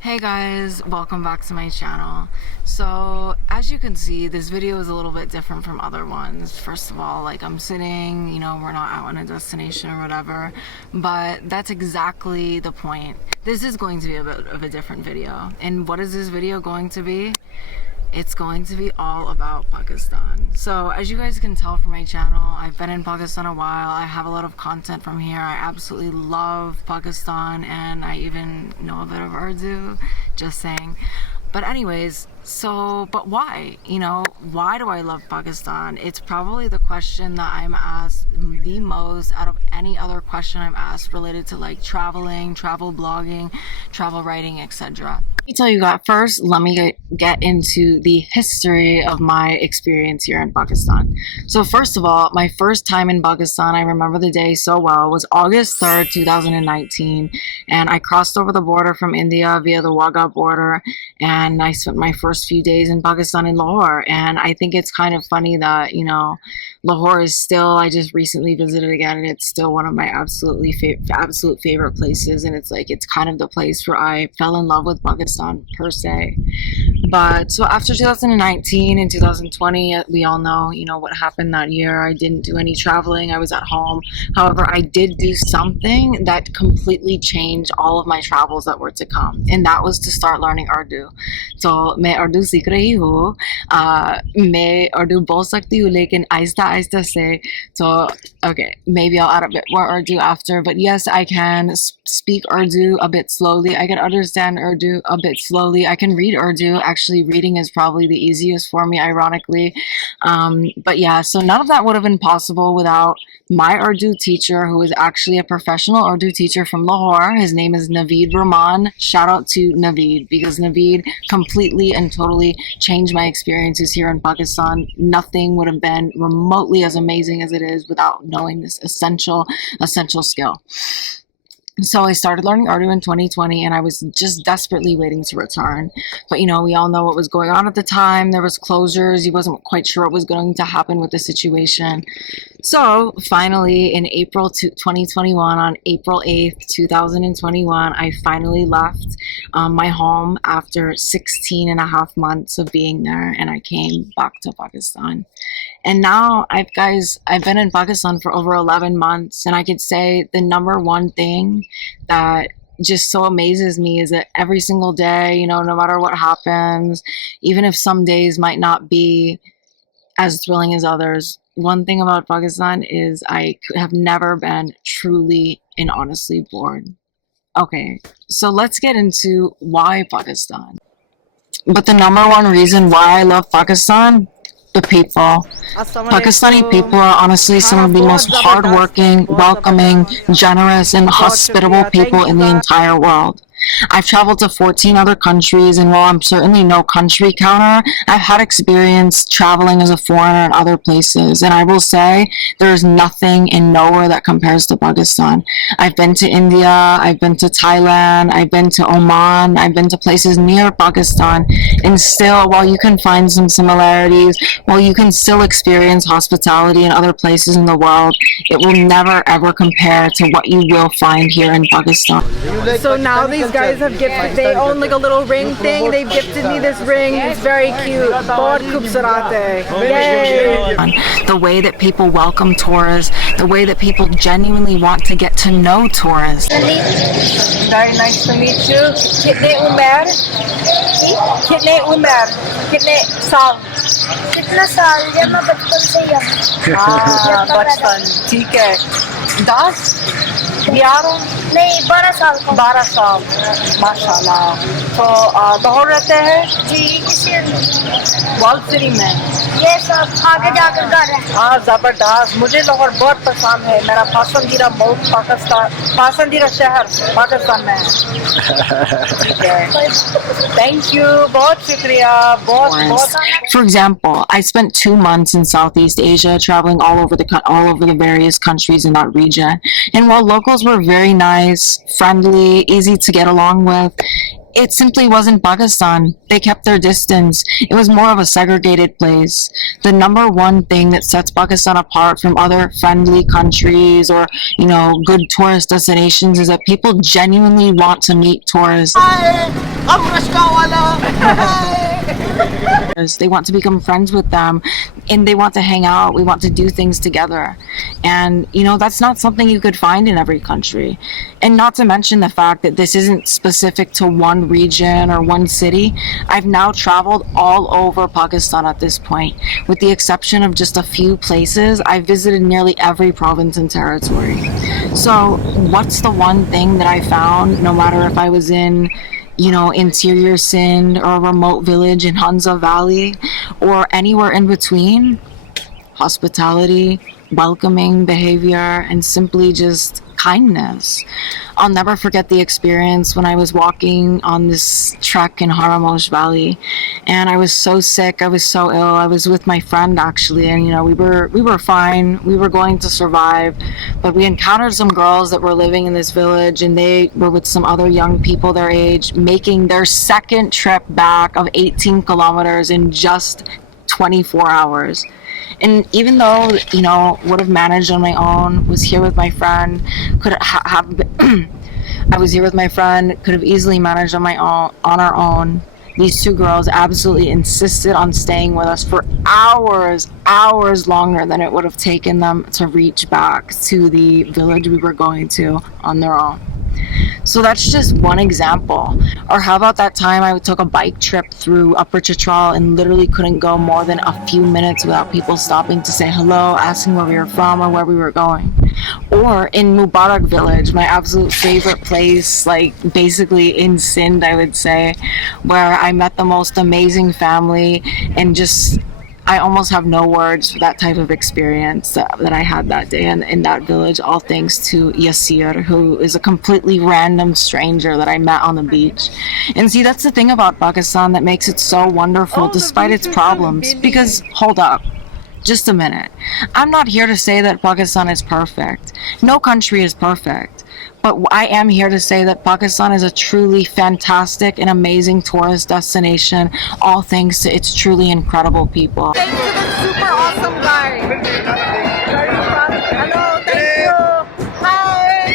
Hey guys, welcome back to my channel. So as you can see, this video is a little bit different from other ones. First of all, like I'm sitting, you know, we're not out on a destination or whatever, but that's exactly the point. This is going to be a bit of a different video. And what is this video going to be? It's going to be all about Pakistan. So as you guys can tell from my channel, I've been in Pakistan a while. I have a lot of content from here. I absolutely love Pakistan, and I even know a bit of Urdu, just saying. But anyways, but why? You know, why do I love Pakistan? It's probably the question that I'm asked the most out of any other question I'm asked related to like traveling, travel blogging, travel writing, etc. Let me tell you guys first, let me get into the history of my experience here in Pakistan. So first of all, my first time in Pakistan, I remember the day so well, was August 3rd, 2019. And I crossed over the border from India via the Wagah border. And I spent my first few days in Pakistan in Lahore. And I think it's kind of funny that, you know, Lahore is still, I just recently visited again, and it's still one of my absolute favorite places. And it's like, it's kind of the place where I fell in love with Pakistan per se. But so after 2019 and 2020, we all know, you know, what happened that year. I didn't do any traveling. I was at home. However, I did do something that completely changed all of my travels that were to come. And that was to start learning Urdu. So, मैं Urdu सीख रही हूँ. मैं Urdu बोल सकती हूँ, लेकिन आहिस्ता से. So, okay, maybe I'll add a bit more Urdu after. But yes, I can speak Urdu a bit slowly. I can understand Urdu a bit slowly. I can read Urdu. Actually, reading is probably the easiest for me, ironically. But yeah, so none of that would have been possible without my Urdu teacher, who is actually a professional Urdu teacher from Lahore. His name is Naveed Rahman. Shout out to Naveed, because Naveed completely and totally changed my experiences here in Pakistan. Nothing would have been remotely as amazing as it is without knowing this essential skill. So I started learning Urdu in 2020, and I was just desperately waiting to return. But, you know, we all know what was going on at the time. There was closures. He wasn't quite sure what was going to happen with the situation. So finally, in April 2021, on April 8th, 2021, I finally left my home after 16 and a half months of being there, and I came back to Pakistan. And now, I've been in Pakistan for over 11 months, and I could say the number one thing that just so amazes me is that every single day, you know, no matter what happens, even if some days might not be as thrilling as others, one thing about Pakistan is I have never been truly and honestly bored. Okay, so let's get into why Pakistan. But the number one reason why I love Pakistan, the people. Pakistani people are honestly some of the most hardworking, welcoming, generous, and hospitable people in the entire world. I've traveled to 14 other countries, and while I'm certainly no country counter, I've had experience traveling as a foreigner in other places, and I will say there is nothing and nowhere that compares to Pakistan. I've been to India, I've been to Thailand, I've been to Oman, I've been to places near Pakistan, and still, while you can find some similarities, while you can still experience hospitality in other places in the world, it will never ever compare to what you will find here in Pakistan. So now these guys have gifted, they own like a little ring thing. They've gifted me this ring. It's very cute. Bahut खूबसूरत hai. Yay! The way that people welcome tourists, the way that people genuinely want to get to know tourists. Very nice to meet you. Kitne umar? Kitne umar? Kitne saal? कितना साल जब मैं बचपन से ही हूँ। बचपन ठीक है 10 11 नहीं 12 साल का 12 साल माशाल्लाह। तो लाहौर रहते हैं जी इसी वर्ल्ड सिटी में ये सब आगे जाकर घर है। हाँ जबरदस्त, मुझे लाहौर बहुत पसंद है। मेरा पसंदीदा मुल्क पाकिस्तान, पसंदीदा शहर पाकिस्तान में है। थैंक यू, बहुत शुक्रिया, बहुत। For example, I spent 2 months in Southeast Asia, traveling all over the various countries in that region. And while locals were very nice, friendly, easy to get along with, It simply wasn't Pakistan. They kept their distance. It was more of a segregated place. The number one thing that sets Pakistan apart from other friendly countries or, good tourist destinations is that people genuinely want to meet tourists. They want to become friends with them and they want to hang out. We want to do things together. And, that's not something you could find in every country. And not to mention the fact that this isn't specific to one region or one city. I've now traveled all over Pakistan at this point. With the exception of just a few places, I've visited nearly every province and territory. So what's the one thing that I found, no matter if I was in interior Sindh or a remote village in Hunza Valley or anywhere in between? Hospitality, welcoming behavior, and simply just kindness. I'll never forget the experience when I was walking on this trek in Haramosh Valley, and I was so sick, I was so ill. I was with my friend actually, and we were fine. We were going to survive, but we encountered some girls that were living in this village, and they were with some other young people their age, making their second trip back of 18 kilometers in just 24 hours. And even though, would have managed on my own, was here with my friend, I was here with my friend, could have easily managed on our own. These two girls absolutely insisted on staying with us for hours longer than it would have taken them to reach back to the village we were going to on their own. So that's just one example. Or how about that time I took a bike trip through Upper Chitral and literally couldn't go more than a few minutes without people stopping to say hello, asking where we were from or where we were going. Or in Mubarak village, my absolute favorite place, like basically in Sindh, I would say, where I met the most amazing family and just I almost have no words for that type of experience that I had that day in that village, all thanks to Yasir, who is a completely random stranger that I met on the beach. And see, that's the thing about Pakistan that makes it so wonderful despite its problems. Because, hold up, just a minute. I'm not here to say that Pakistan is perfect. No country is perfect. But I am here to say that Pakistan is a truly fantastic and amazing tourist destination, all thanks to its truly incredible people. Thanks to the super awesome guy. Hello, thank you. Hi.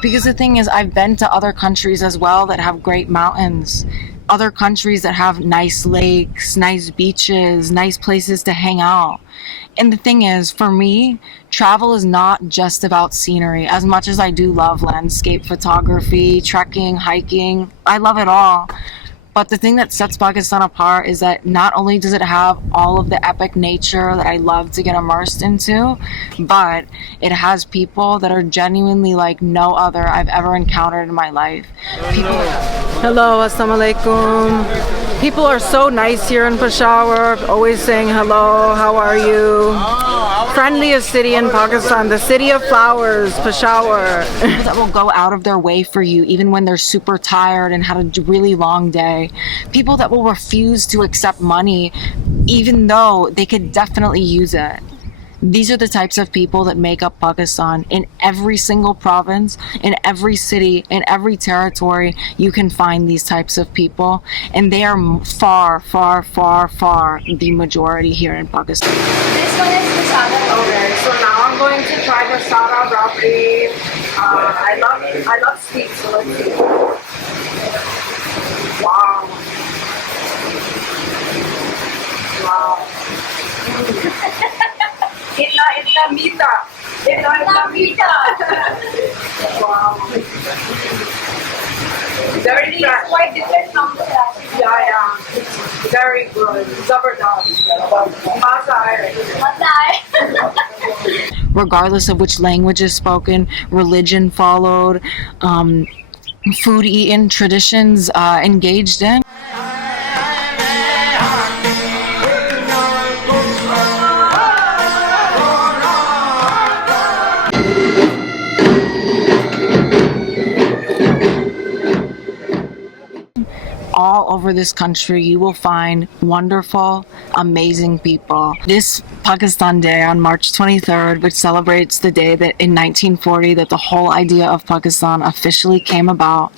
Because the thing is, I've been to other countries as well that have great mountains. Other countries that have nice lakes, nice beaches, nice places to hang out. And the thing is, for me, travel is not just about scenery. As much as I do love landscape photography, trekking, hiking, I love it all. But the thing that sets Pakistan apart is that not only does it have all of the epic nature that I love to get immersed into, but it has people that are genuinely like no other I've ever encountered in my life. Hello, assalamu alaikum. People are so nice here in Peshawar, always saying hello, how are you? Friendliest city in Pakistan, the city of flowers, Peshawar. People that will go out of their way for you even when they're super tired and had a really long day. People that will refuse to accept money even though they could definitely use it. These are the types of people that make up Pakistan. In every single province, in every city, in every territory, you can find these types of people. And they are far the majority here in Pakistan. This one is masala. Okay, so now I'm going to try masala rabri. I love sweets, so let's see. Wow. Itna meeta. Itna meeta. Wow. Very quite different from the last. Yeah. Very good. Zabardast. Regardless of which language is spoken, religion followed, food eaten, traditions engaged in. All over over this country, you will find wonderful, amazing people. This Pakistan Day on March 23rd, which celebrates the day that in 1940 that the whole idea of Pakistan officially came about.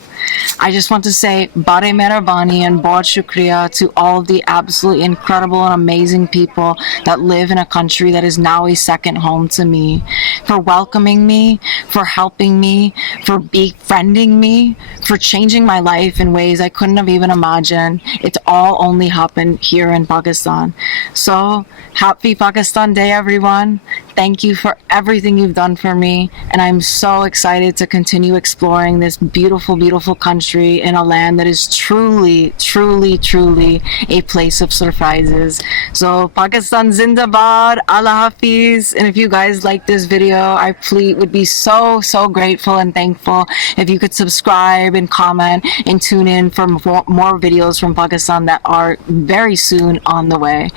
I just want to say Bare Mehrabani and Bahut Shukriya to all of the absolutely incredible and amazing people that live in a country that is now a second home to me, for welcoming me, for helping me, for befriending me, for changing my life in ways I couldn't have even imagined. It's all only happened here in Pakistan. So happy Pakistan Day, everyone. Thank you for everything you've done for me, and I'm so excited to continue exploring this beautiful, beautiful country in a land that is truly, truly, truly a place of surprises. So Pakistan Zindabad, Allah Hafiz. And if you guys like this video, I would be so, so grateful and thankful if you could subscribe and comment and tune in for more videos from Pakistan that are very soon on the way.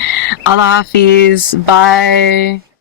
Allah Hafiz. Bye.